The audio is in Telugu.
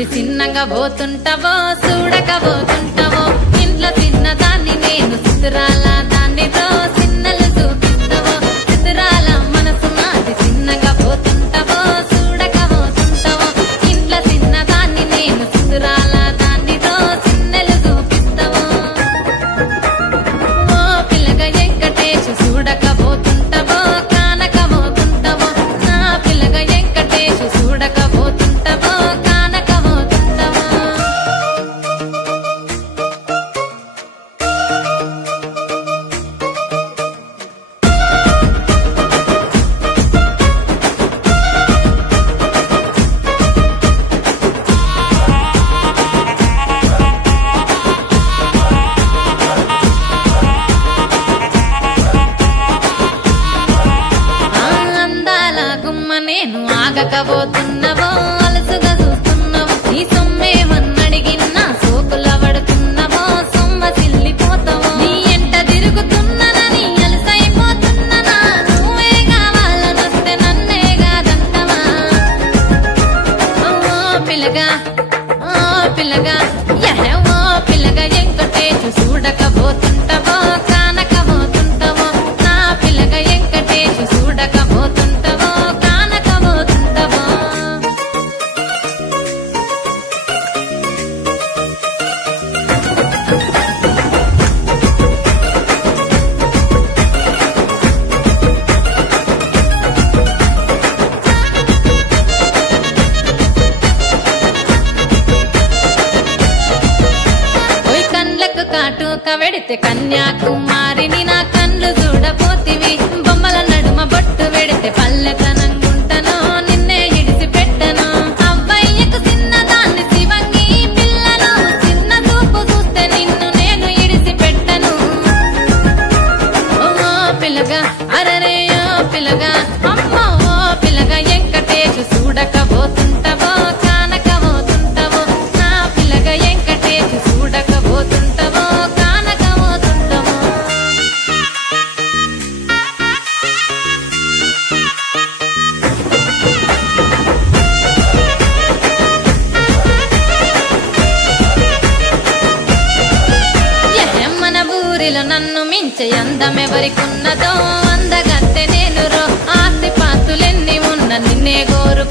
అది చిన్నగా పోతుంటావో చూడకపోతుంటావో ఇంట్లో చిన్నదాన్ని నేను చిత్రాల దానితో చిన్నలు చూపిస్తావో చిత్రాల మనసు నాది చిన్నగా పోతుంటావో చూడకపోతుంటావో ఇంట్లో చిన్నదాన్ని నేను చిత్రాల దానితో చిన్నలు చూపిస్తావో ఓ పిల్లగా వెంకటేశు చూడకపోతుంటావో కానకపోతుంటావో నా పిల్లగా వెంకటేశు చూడకపోతుంటావో కానకపోతుంటావో అందాల గుమ్మ నేను ఆగకపోతున్నావో అలసుగా చూస్తున్నావో నీ సొమ్మేమన్నడిగిన్నా సోకుల పడుతున్నావో సొమ్మ సిల్లిపోతావో నీ ఎంట తిరుగుతున్నానని అలసైపోతున్నానా నువ్వే కావాలనొస్తే నన్నే కాదంటావా ఓ పిల్లగా ఓ పిల్లగా వెంకటేశు చూడకపోతుంటావో కానకపోతుంటావో నా పిల్లగా వెంకటేశు చూడకపోతుంటావో కానకపోతుంటావో ఓయ్ కండ్లకు కాటుక వెడితే కన్యాకుమారిని నా కండ్లు చూడపోతివి బొమ్మల నడుమ బొట్టు వెడితే పల్లెతనంగుంటను నిన్నే ఇడిసి పెట్టను అవ్వయ్యకు చిన్నదాన్ని శివంగి పిల్లను చిన్న చూపు చూస్తే నిన్ను నేను ఇడిసి పెట్టను ఓ పిల్లగా అరరే ఓ పిల్లగా అమ్మో ఓ పిల్లగా వెంకటేశు చూడకపోతుంటావో కానకపోతుంటావో నా పిల్లగా వెంకటేశు చూడకపోతుంటావో కానకపోతుంటావో మన ఊరిలో నన్ను మించే అందమెవరికున్నదో అందగత్తె నేను రో ఆస్తి పాస్తులెన్ని ఉన్న నిన్నే కోరు